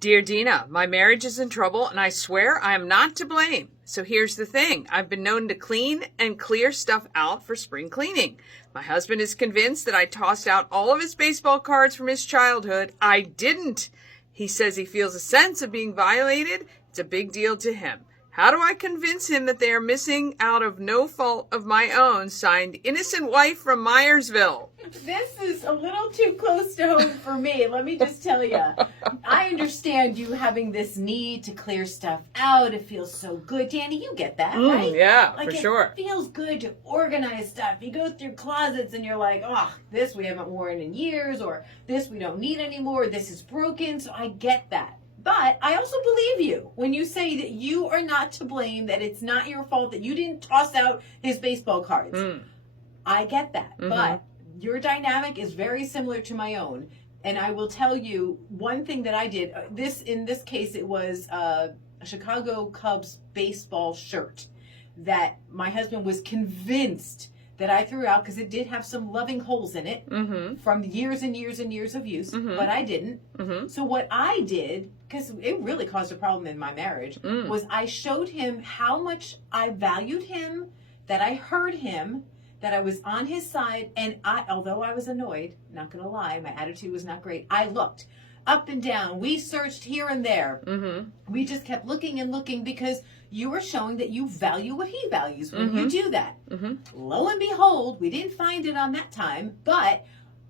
Dear Dina, my marriage is in trouble and I swear I am not to blame. So here's the thing. I've been known to clean and clear stuff out for spring cleaning. My husband is convinced that I tossed out all of his baseball cards from his childhood. I didn't. He says he feels a sense of being violated. It's a big deal to him. How do I convince him that they are missing out of no fault of my own? Signed, Innocent Wife from Myersville. This is a little too close to home for me. Let me just tell you. I understand you having this need to clear stuff out. It feels so good. Danny, you get that, right? Yeah, like for sure. It feels good to organize stuff. You go through closets and you're like, oh, this we haven't worn in years, or this we don't need anymore. This is broken. So I get that. But I also believe you when you say that you are not to blame, that it's not your fault, that you didn't toss out his baseball cards. I get that. Mm-hmm. But your dynamic is very similar to my own. And I will tell you one thing that I did. In this case, it was a Chicago Cubs baseball shirt that my husband was convinced that I threw out because it did have some loving holes in it from years and years and years of use, but I didn't. So what I did, because it really caused a problem in my marriage, was I showed him how much I valued him, that I heard him, that I was on his side, and although I was annoyed, not going to lie, my attitude was not great, I looked up and down. We searched here and there. We just kept looking and looking because you are showing that you value what he values when you do that. Lo and behold, we didn't find it on that time, but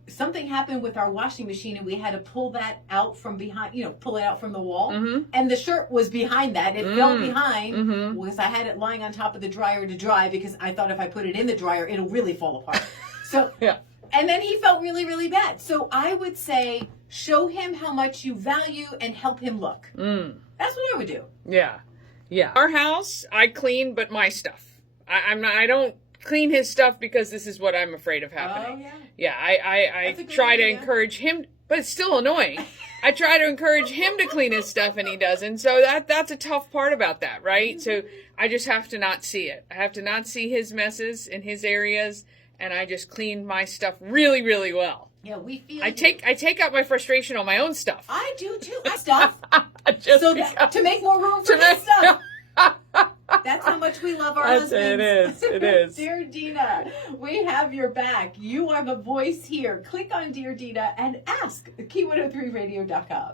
something happened with our washing machine and we had to pull that out from behind, pull it out from the wall. And the shirt was behind that. It fell behind because I had it lying on top of the dryer to dry because I thought if I put it in the dryer, it'll really fall apart. So, yeah. And then he felt really, really bad. So I would say, show him how much you value and help him look. That's what I would do. Yeah. Yeah. Our house, I clean, but my stuff. I don't clean his stuff because this is what I'm afraid of happening. Oh, yeah. Yeah, I try to encourage him, but it's still annoying. I try to encourage him to clean his stuff and he doesn't. So that's a tough part about that, right? So I just have to not see it. I have to not see his messes in his areas, and I just clean my stuff really, really well. Yeah, we feel. I take out my frustration on my own stuff. I do too. Stuff. To make more room for his stuff. That's how much we love our husbands. It is. Dear Dina, we have your back. You are the voice here. Click on Dear Dina and ask. Key103radio.com.